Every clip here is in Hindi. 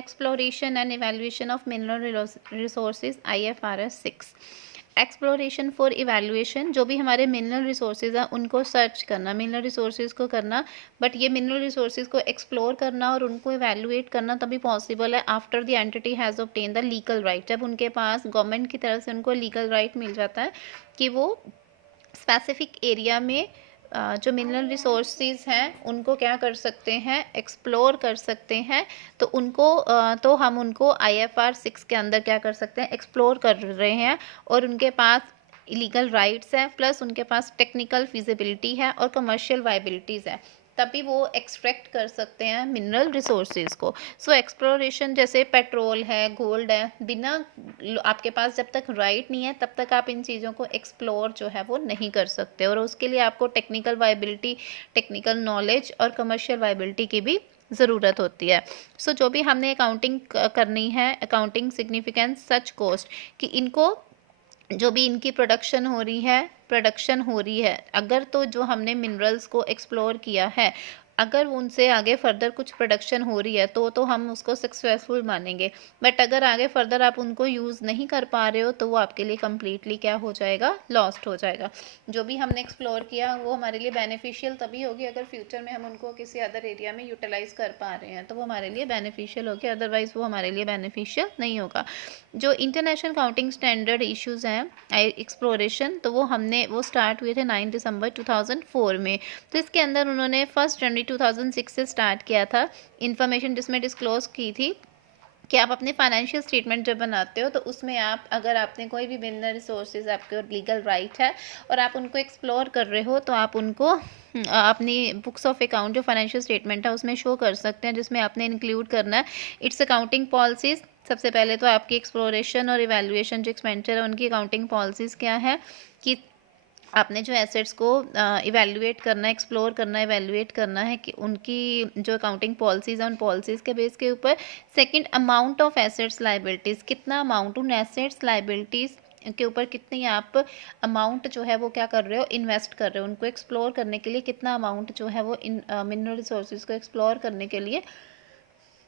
Exploration and evaluation of mineral resources IFRS 6। Exploration for evaluation, जो भी हमारे मिनरल रिसोर्सेज हैं उनको सर्च करना, मिनरल रिसोर्सेज को करना, बट ये मिनरल रिसोर्सेज को एक्सप्लोर करना और उनको इवैल्यूएट करना तभी पॉसिबल है after the entity has obtain the legal right, जब उनके पास गवर्नमेंट की तरफ से उनको लीगल राइट मिल जाता है कि वो स्पेसिफिक एरिया में जो मिनरल रिसोर्सेज हैं उनको क्या कर सकते हैं, एक्सप्लोर कर सकते हैं। तो उनको तो हम उनको IFR 6 के अंदर क्या कर सकते हैं, एक्सप्लोर कर रहे हैं और उनके पास लीगल राइट्स हैं, प्लस उनके पास टेक्निकल फिजिबिलिटी है और कमर्शियल वायबिलिटीज़ है, तभी वो एक्सट्रैक्ट कर सकते हैं मिनरल रिसोर्सेज को। सो एक्सप्लोरेशन जैसे पेट्रोल है, गोल्ड है, बिना आपके पास जब तक राइट नहीं है तब तक आप इन चीज़ों को एक्सप्लोर जो है वो नहीं कर सकते, और उसके लिए आपको टेक्निकल वायबिलिटी, टेक्निकल नॉलेज और कमर्शियल वायबिलिटी की भी ज़रूरत होती है। सो जो भी हमने अकाउंटिंग करनी है, अकाउंटिंग सिग्निफिकेंस सच कॉस्ट, कि इनको जो भी इनकी प्रोडक्शन हो रही है, अगर तो जो हमने मिनरल्स को एक्सप्लोर किया है, अगर उनसे आगे फर्दर कुछ प्रोडक्शन हो रही है तो हम उसको सक्सेसफुल मानेंगे, बट अगर आगे फर्दर आप उनको यूज़ नहीं कर पा रहे हो तो वो आपके लिए कम्प्लीटली क्या हो जाएगा, लॉस्ट हो जाएगा। जो भी हमने एक्सप्लोर किया वो हमारे लिए बेनिफिशियल तभी होगी अगर फ्यूचर में हम उनको किसी अदर एरिया में यूटिलाइज़ कर पा रहे हैं, तो वो हमारे लिए बेनिफिशियल होगी, अदरवाइज़ वो हमारे लिए बेनिफिशियल नहीं होगा। जो इंटरनेशनल काउंटिंग स्टैंडर्ड इश्यूज़ हैं एक्सप्लोरेशन, तो वो स्टार्ट हुए थे 9 दिसंबर 2004 में। तो इसके अंदर उन्होंने 1 जनवरी 2006 से स्टार्ट किया था। इन्फॉर्मेशन जिसमें डिस्क्लोज की थी कि आप अपने फाइनेंशियल स्टेटमेंट जब बनाते हो तो उसमें आप, अगर आपने कोई भी मिनरल रिसोर्सेज, आपके लीगल राइट है और आप उनको एक्सप्लोर कर रहे हो, तो आप उनको अपनी बुक्स ऑफ अकाउंट जो फाइनेंशियल स्टेटमेंट है उसमें शो कर सकते हैं, जिसमें आपने इंक्लूड करना है इट्स अकाउंटिंग पॉलिसीज़। सबसे पहले तो आपकी एक्सप्लोरेशन और इवैल्यूएशन जो एक्सपेंडिचर है उनकी अकाउंटिंग पॉलिसीज़ क्या है, कि आपने जो एसेट्स को इवैल्यूएट करना है, एक्सप्लोर करना है, इवैल्यूएट करना है, कि उनकी जो अकाउंटिंग पॉलिसीज़ हैं उन पॉलिसीज़ के बेस के ऊपर। Second, amount of assets liabilities, कितना अमाउंट उन एसेट्स लायबिलिटीज़ के ऊपर कितनी आप अमाउंट जो है वो क्या कर रहे हो, इन्वेस्ट कर रहे हो, उनको एक्सप्लोर करने के लिए कितना अमाउंट जो है वो इन मिनरल रिसोर्सेज को एक्सप्लोर करने के लिए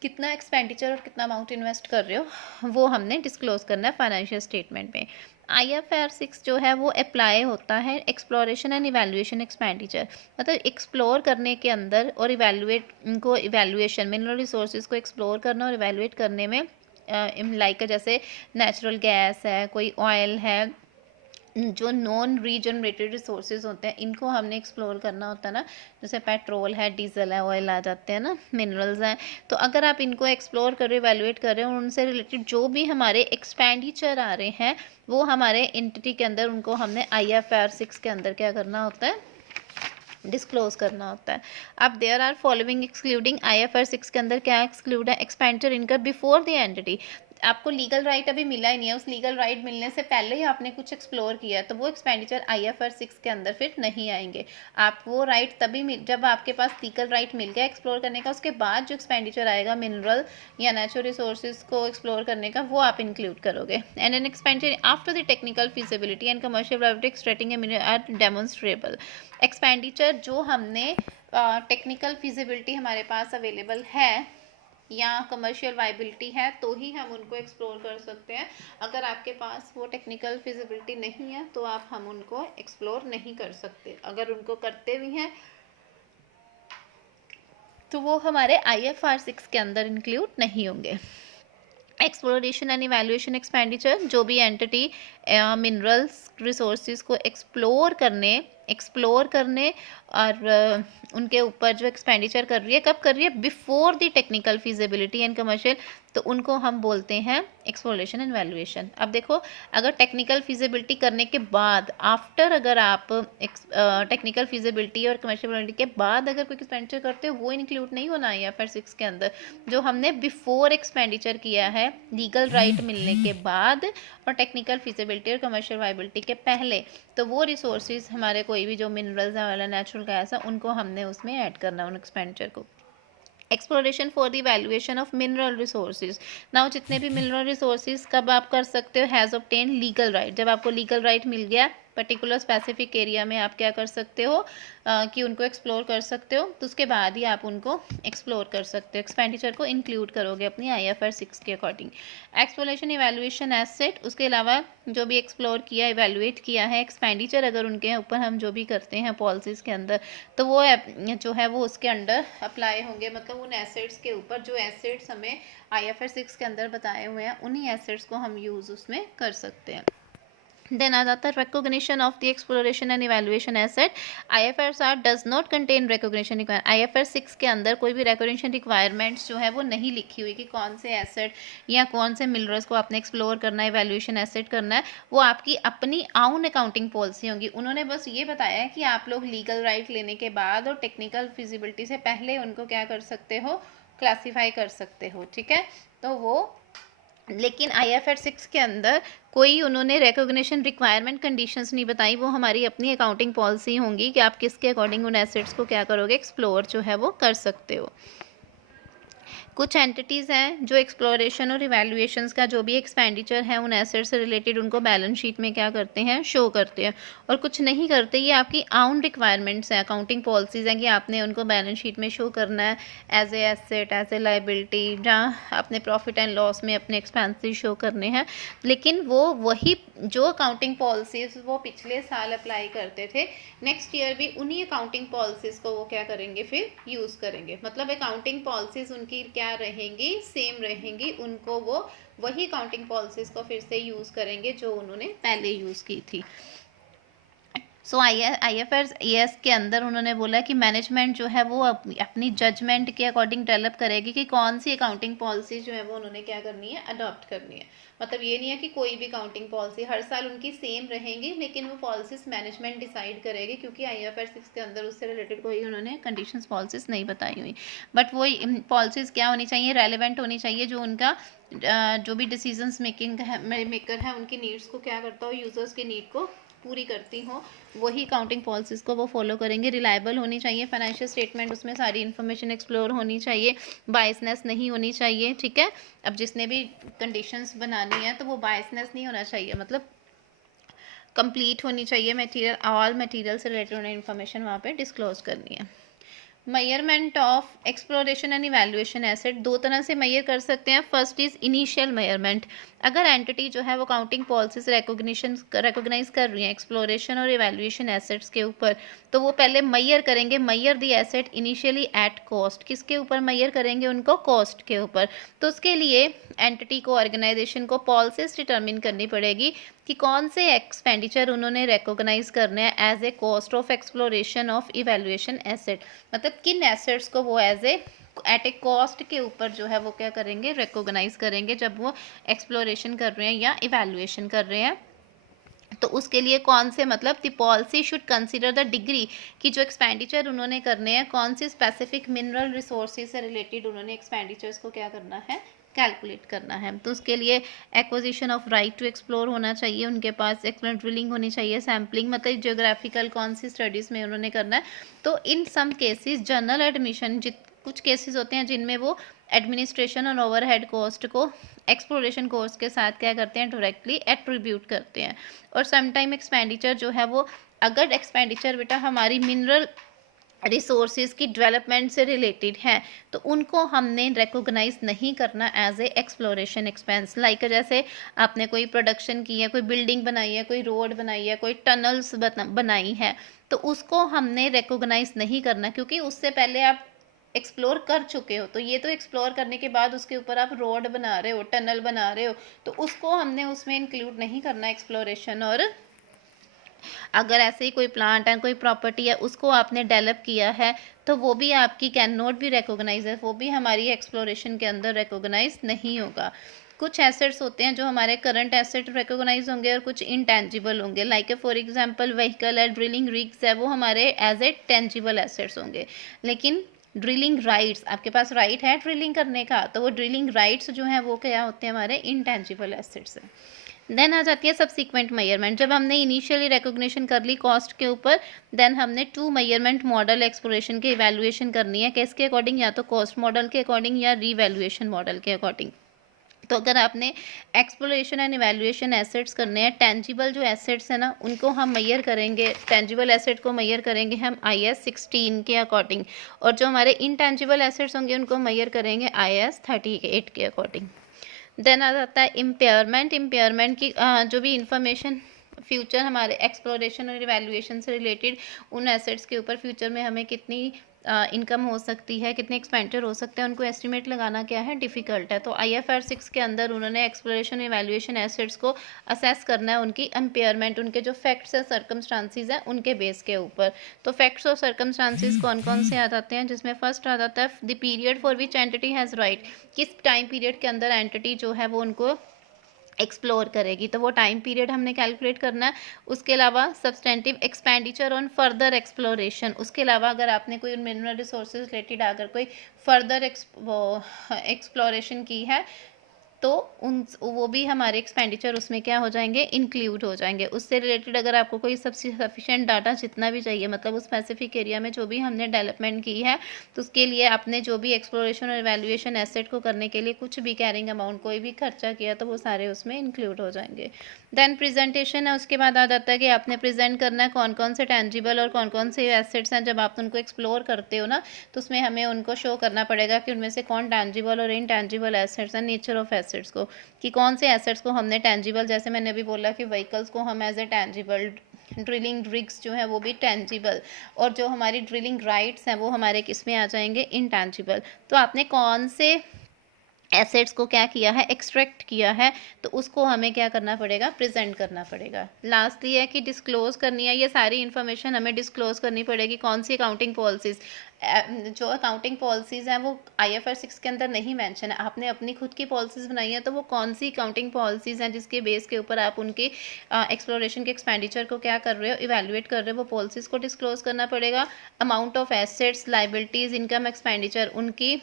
कितना एक्सपेंडिचर और कितना अमाउंट इन्वेस्ट कर रहे हो, वो हमने डिस्क्लोज करना है फाइनेंशियल स्टेटमेंट में। IFR 6 जो है वो अप्लाई होता है एक्सप्लोरेशन एंड इवैल्यूएशन एक्सपेंडिचर, मतलब एक्सप्लोर करने के अंदर और इवैल्यूएशन मिनरल रिसोर्सेज को एक्सप्लोर करना और इवैल्यूएट करने में, लाइक जैसे नेचुरल गैस है, कोई ऑयल है, जो नॉन रीजनरेटेड रिसोर्सेज होते हैं इनको हमने एक्सप्लोर करना होता है ना, जैसे पेट्रोल है, डीजल है, ऑयल आ जाते हैं ना, मिनरल्स हैं। तो अगर आप इनको एक्सप्लोर कर रहे हो, इवैल्यूएट कर रहे हो, उनसे रिलेटेड जो भी हमारे एक्सपेंडिचर आ रहे हैं वो हमारे एंटिटी के अंदर, उनको हमने IFR 6 के अंदर क्या करना होता है, डिस्क्लोज करना होता है। अब there are following excluding, IFR 6 के अंदर क्या एक्सक्लूड है, expenditure income before the entity. आपको लीगल राइट अभी मिला ही नहीं है, उस लीगल राइट मिलने से पहले ही आपने कुछ एक्सप्लोर किया है, तो वो एक्सपेंडिचर IFR 6 के अंदर फिर नहीं आएंगे। आप वो राइट तभी जब आपके पास लीगल राइट मिल गया एक्सप्लोर करने का, उसके बाद जो एक्सपेंडिचर आएगा मिनरल या नेचुरल रिसोर्सेज को एक्सप्लोर करने का, वो आप इंक्लूड करोगे। And an expenditure after the technical feasibility and commercial viability extracting a mineral are demonstrable. Expenditure जो हमने टेक्निकल फिजिबिलिटी हमारे पास अवेलेबल है या कमर्शियल वायबिलिटी है तो ही हम उनको एक्सप्लोर कर सकते हैं। अगर आपके पास वो टेक्निकल फिजिबिलिटी नहीं है तो हम उनको एक्सप्लोर नहीं कर सकते। अगर उनको करते भी हैं तो वो हमारे IFR 6 के अंदर इंक्लूड नहीं होंगे। एक्सप्लोरेशन एंड इवैल्यूएशन एक्सपेंडिचर, जो भी एंटिटी मिनरल्स रिसोर्सेज को एक्सप्लोर करने और उनके ऊपर जो एक्सपेंडिचर कर रही है, कब कर रही है, before the technical feasibility and commercial, तो उनको हम बोलते हैं एक्सप्लोरेशन एंड वैल्यूएशन। अब देखो, अगर टेक्निकल फिजिबिलिटी करने के बाद, आफ्टर, अगर आप टेक्निकल फिजिबिलिटी और कमर्शियल वैल्यूएशन के बाद अगर कोई एक्सपेंडिचर करते हो, वो इंक्लूड नहीं होना है IFR 6 के अंदर। जो हमने बिफोर एक्सपेंडिचर किया है लीगल राइट मिलने के बाद और टेक्निकल फिजिबिलिटी और कमर्शियल वायबिलिटी के पहले, तो वो रिसोर्सेज हमारे कोई भी जो मिनरल्स है वाला नेचुरल गैस है, उनको हमने उसमें ऐड करना है उन एक्सपेंडिचर को। Exploration for the valuation of mineral resources, now जितने भी मिनरल रिसोर्सेज कब आप कर सकते हो, हैज़ ऑब्टेन लीगल राइट, जब आपको लीगल राइट मिल गया पर्टिकुलर स्पेसिफिक एरिया में आप क्या कर सकते हो कि उनको एक्सप्लोर कर सकते हो, तो उसके बाद ही आप उनको एक्सप्लोर कर सकते हो, एक्सपेंडिचर को इंक्लूड करोगे अपनी IFRS 6 के अकॉर्डिंग। एक्सप्लोरेशन इवैल्यूएशन एसेट, उसके अलावा जो भी एक्सप्लोर किया इवैल्यूएट किया है एक्सपेंडिचर अगर उनके ऊपर हम जो भी करते हैं पॉलिसीज़ के अंदर, तो वो जो है वो उसके अंडर अप्लाई होंगे, मतलब उन एसेट्स के ऊपर जो एसेट्स हमें IFRS 6 के अंदर बताए हुए हैं उन्हीं एसेट्स को हम यूज़ उसमें कर सकते हैं। देन आ जाता है recognition of the exploration and evaluation asset. IFRS does not contain recognition requirement. IFRS 6 के अंदर कोई भी रिकॉग्निशन रिक्वायरमेंट्स जो है वो नहीं लिखी हुई कि कौन से एसेट या कौन से मिनरल्स को आपने एक्सप्लोर करना है, इवैल्यूएशन एसेट करना है, वो आपकी अपनी आउन अकाउंटिंग पॉलिसी होगी। उन्होंने बस ये बताया है कि आप लोग लीगल राइट लेने के बाद और टेक्निकल फिजिबिलिटी से पहले उनको क्या कर सकते हो, क्लासीफाई कर सकते हो, ठीक है। तो वो लेकिन IFRS 6 के अंदर कोई उन्होंने रिकॉग्निशन रिक्वायरमेंट कंडीशंस नहीं बताई, वो हमारी अपनी अकाउंटिंग पॉलिसी होंगी कि आप किसके अकॉर्डिंग उन एसेट्स को क्या करोगे, एक्सप्लोर जो है वो कर सकते हो। कुछ एंटिटीज़ हैं जो एक्सप्लोरेशन और इवैल्यूएशंस का जो भी एक्सपेंडिचर है उन एसेट से रिलेटेड उनको बैलेंस शीट में क्या करते हैं, शो करते हैं, और कुछ नहीं करते। ये आपकी आउन रिक्वायरमेंट्स हैं, अकाउंटिंग पॉलिसीज़ हैं कि आपने उनको बैलेंस शीट में शो करना है as a asset, as a liability, जहाँ अपने प्रॉफिट एंड लॉस में अपने एक्सपेंसेस शो करने हैं। लेकिन वो वही जो अकाउंटिंग पॉलिसीज़ वो पिछले साल अप्लाई करते थे, नेक्स्ट ईयर भी उन्हीं अकाउंटिंग पॉलिसीज़ को वो क्या करेंगे, फिर यूज़ करेंगे। मतलब अकाउंटिंग पॉलिसीज़ उनकी क्या रहेंगी, सेम रहेंगी, उनको वो वही अकाउंटिंग पॉलिसीज़ को फिर से यूज़ करेंगे जो उन्होंने पहले यूज़ की थी। सो IFRS के अंदर उन्होंने बोला कि मैनेजमेंट जो है वो अपनी जजमेंट के अकॉर्डिंग डेवलप करेगी कि कौन सी अकाउंटिंग पॉलिसी जो है वो उन्होंने क्या करनी है, अडॉप्ट करनी है। मतलब ये नहीं है कि कोई भी अकाउंटिंग पॉलिसी हर साल उनकी सेम रहेंगी, लेकिन वो पॉलिसीज मैनेजमेंट डिसाइड करेगी, क्योंकि IFRS 6 के अंदर उससे रिलेटेड कोई उन्होंने कंडीशंस पॉलिसीज नहीं बताई हुई। बट वो पॉलिसीज क्या होनी चाहिए, रेलिवेंट होनी चाहिए, जो उनका जो भी डिसीजंस मेकर है उनकी नीड्स को क्या करता हो, यूजर्स की नीड को पूरी करती हो, वही अकाउंटिंग पॉलिसीज़ को वो फॉलो करेंगे। रिलायबल होनी चाहिए फाइनेंशियल स्टेटमेंट, उसमें सारी इन्फॉर्मेशन एक्सप्लोर होनी चाहिए, बायसनेस नहीं होनी चाहिए, ठीक है। अब जिसने भी कंडीशंस बनानी है तो वो बायसनेस नहीं होना चाहिए, मतलब कंप्लीट होनी चाहिए मटेरियल, ऑल मटेरियल से रिलेटेड उन्हें इन्फॉर्मेशन वहाँ पे डिस्क्लोज करनी है। Measurement of exploration and evaluation asset, दो तरह से मेजर कर सकते हैं। First is initial measurement. अगर एंटिटी जो है वो काउंटिंग पॉलिसीज रिकॉग्नाइज कर रही है एक्सप्लोरेशन और इवैल्यूएशन एसेट्स के ऊपर, तो वो पहले मेजर करेंगे, measure the asset initially at cost. किसके ऊपर मेजर करेंगे, उनको कॉस्ट के ऊपर। तो उसके लिए एंटिटी को, ऑर्गेनाइजेशन को पॉलिसीज डिटर्मिन करनी पड़ेगी कि कौन से एक्सपेंडिचर उन्होंने रिकॉग्नाइज करने हैं as a cost of exploration of evaluation asset. मतलब किन एसेट्स को वो एज एट ए कॉस्ट के ऊपर जो है वो क्या करेंगे, रिकॉग्नाइज करेंगे जब वो एक्सप्लोरेशन कर रहे हैं या इवैल्यूएशन कर रहे हैं। तो उसके लिए कौन से, मतलब the policy should consider the degree कि जो एक्सपेंडिचर उन्होंने करने हैं कौन सी स्पेसिफिक मिनरल रिसोर्सेज से रिलेटेड उन्होंने एक्सपेंडिचर्स को क्या करना है, कैलकुलेट करना है। तो उसके लिए acquisition of right to explore होना चाहिए उनके पास, एक्सप्लोर ड्रिलिंग होनी चाहिए, सैम्पलिंग, मतलब जियोग्राफिकल कौन सी स्टडीज़ में उन्होंने करना है। तो इन सम केसेस जनरल एडमिशन, कुछ केसेस होते हैं जिनमें वो एडमिनिस्ट्रेशन और ओवरहेड कॉस्ट को एक्सप्लोरेशन कॉस्ट के साथ क्या करते हैं, डायरेक्टली एट्रीब्यूट करते हैं। और समटाइम एक्सपेंडिचर जो है वो, अगर एक्सपेंडिचर बेटा हमारी मिनरल रिसोर्सेज की डेवलपमेंट से रिलेटेड है तो उनको हमने रिकॉग्नाइज नहीं करना as a exploration expense. Like जैसे आपने कोई प्रोडक्शन की है, कोई बिल्डिंग बनाई है, कोई रोड बनाई है, कोई टनल्स बनाई है, तो उसको हमने रिकॉग्नाइज नहीं करना, क्योंकि उससे पहले आप एक्सप्लोर कर चुके हो। तो ये तो एक्सप्लोर करने के बाद उसके ऊपर आप रोड बना रहे हो, टनल बना रहे हो, तो उसको हमने उसमें इंक्लूड नहीं करना एक्सप्लोरेशन। और अगर ऐसे ही कोई प्लांट है, कोई प्रॉपर्टी है, उसको आपने डेवलप किया है, तो वो भी आपकी कैन नॉट भी रिकॉग्नाइज है, वो भी हमारी एक्सप्लोरेशन के अंदर रिकॉग्नाइज नहीं होगा। कुछ एसेट्स होते हैं जो हमारे करंट एसेट रिकॉग्नाइज होंगे और कुछ इनटेंजिबल होंगे। लाइक फॉर एग्जांपल व्हीकल है, ड्रिलिंग रिग्स है, वो हमारे एज ए टेंजिबल एसेट्स होंगे। लेकिन ड्रिलिंग राइट्स, आपके पास राइट है ड्रिलिंग करने का, तो वो ड्रिलिंग राइट्स जो हैं वो क्या होते हैं, हमारे इनटेंजिबल एसेट्स हैं। देन आ जाती है सबसीक्वेंट मेजरमेंट। जब हमने इनिशियली रिकॉग्निशन कर ली कॉस्ट के ऊपर, देन हमने 2 मेजरमेंट मॉडल एक्सप्लोरेशन के इवैल्यूएशन करनी है। किसके अकॉर्डिंग, या तो कॉस्ट मॉडल के अकॉर्डिंग या रीवैल्यूएशन मॉडल के अकॉर्डिंग। तो अगर आपने एक्सप्लोरेशन एंड इवैल्यूएशन एसेट्स करने हैं, टेंजिबल जो एसेट्स हैं ना उनको हम मेजर करेंगे, टेंजिबल एसेट को मेजर करेंगे हम IAS 16 के अकॉर्डिंग, और जो हमारे इनटेंजिबल एसेट्स होंगे उनको मेजर करेंगे IAS 38 के अकॉर्डिंग। देन आ जाता है इम्पेयरमेंट। इम्पेयरमेंट की जो भी इंफॉर्मेशन फ्यूचर हमारे एक्सप्लोरेशन और इवैल्यूएशन से रिलेटेड उन एसेट्स के ऊपर फ्यूचर में हमें कितनी इनकम हो सकती है, कितने एक्सपेंडिचर हो सकते हैं, उनको एस्टिमेट लगाना क्या है, डिफ़िकल्ट है। तो IFR 6 के अंदर उन्होंने एक्सप्लोरेशन इवैल्यूएशन एसेट्स को असेस करना है उनकी इम्पेयरमेंट, उनके जो फैक्ट्स है सर्कमस्टांसिस हैं उनके बेस के ऊपर। तो फैक्ट्स और सर्कमस्टांसिस कौन कौन से आ जाते हैं, जिसमें फर्स्ट आ जाता है the period for which entity has right, किस टाइम पीरियड के अंदर एंटिटी जो है वो उनको एक्सप्लोर करेगी, तो वो टाइम पीरियड हमने कैलकुलेट करना है। उसके अलावा substantive expenditure on further exploration, उसके अलावा अगर आपने कोई मिनरल रिसोर्सेज रिलेटेड अगर कोई फर्दर एक्सप्लोरेशन की है तो वो भी हमारे एक्सपेंडिचर उसमें क्या हो जाएंगे, इंक्लूड हो जाएंगे। उससे रिलेटेड अगर आपको कोई सफिशिएंट डाटा जितना भी चाहिए, मतलब उस स्पेसिफिक एरिया में जो भी हमने डेवलपमेंट की है, तो उसके लिए आपने जो भी एक्सप्लोरेशन और इवैल्यूएशन एसेट को करने के लिए कुछ भी कैरिंग अमाउंट कोई भी खर्चा किया तो वो सारे उसमें इंक्लूड हो जाएंगे। देन प्रेजेंटेशन है, उसके बाद आ जाता है कि आपने प्रेजेंट करना है कौन कौन से टेंजिबल और कौन कौन से एसेट्स हैं। जब आप उनको एक्सप्लोर करते हो ना तो उसमें हमें उनको शो करना पड़ेगा कि उनमें से कौन टेंजिबल और इनटेंजिबल एसेट्स हैं, नेचर ऑफ एसेट्स को, कि कौन से एसेट्स को हमने टेंजिबल, जैसे मैंने अभी बोला कि व्हीकल्स को हम as a tangible, drilling rigs जो है वो भी टेंजिबल, और जो हमारी ड्रिलिंग राइट्स हैं वो हमारे किस में आ जाएंगे, इनटेंजिबल। तो आपने कौन से एसेट्स को क्या किया है, एक्सट्रैक्ट किया है, तो उसको हमें क्या करना पड़ेगा, प्रेजेंट करना पड़ेगा। लास्टली है कि डिस्क्लोज करनी है, ये सारी इन्फॉर्मेशन हमें डिस्क्लोज करनी पड़ेगी। कौन सी अकाउंटिंग पॉलिसीज़, जो अकाउंटिंग पॉलिसीज़ हैं वो IFR 6 के अंदर नहीं मेंशन है, आपने अपनी खुद की पॉलिसीज़ बनाई है, तो वो कौन सी अकाउंटिंग पॉलिसीज़ हैं जिसके बेस के ऊपर आप उनके एक्सप्लोरेशन के एक्सपेंडिचर को क्या कर रहे हो, इवैल्यूएट कर रहे हो, वो पॉलिसीज़ को डिस्क्लोज करना पड़ेगा। Amount of assets, liabilities, income, expenditure, उनकी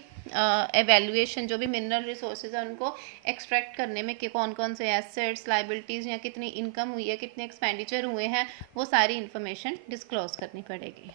एवेल्यूएशन, जो भी मिनरल रिसोर्सेज है उनको एक्सट्रैक्ट करने में कि कौन कौन से एसेट्स, लाइबिलिटीज़ या कितनी इनकम हुई है, कितने एक्सपेंडिचर हुए हैं, वो सारी इन्फॉर्मेशन डिस्क्लोज करनी पड़ेगी।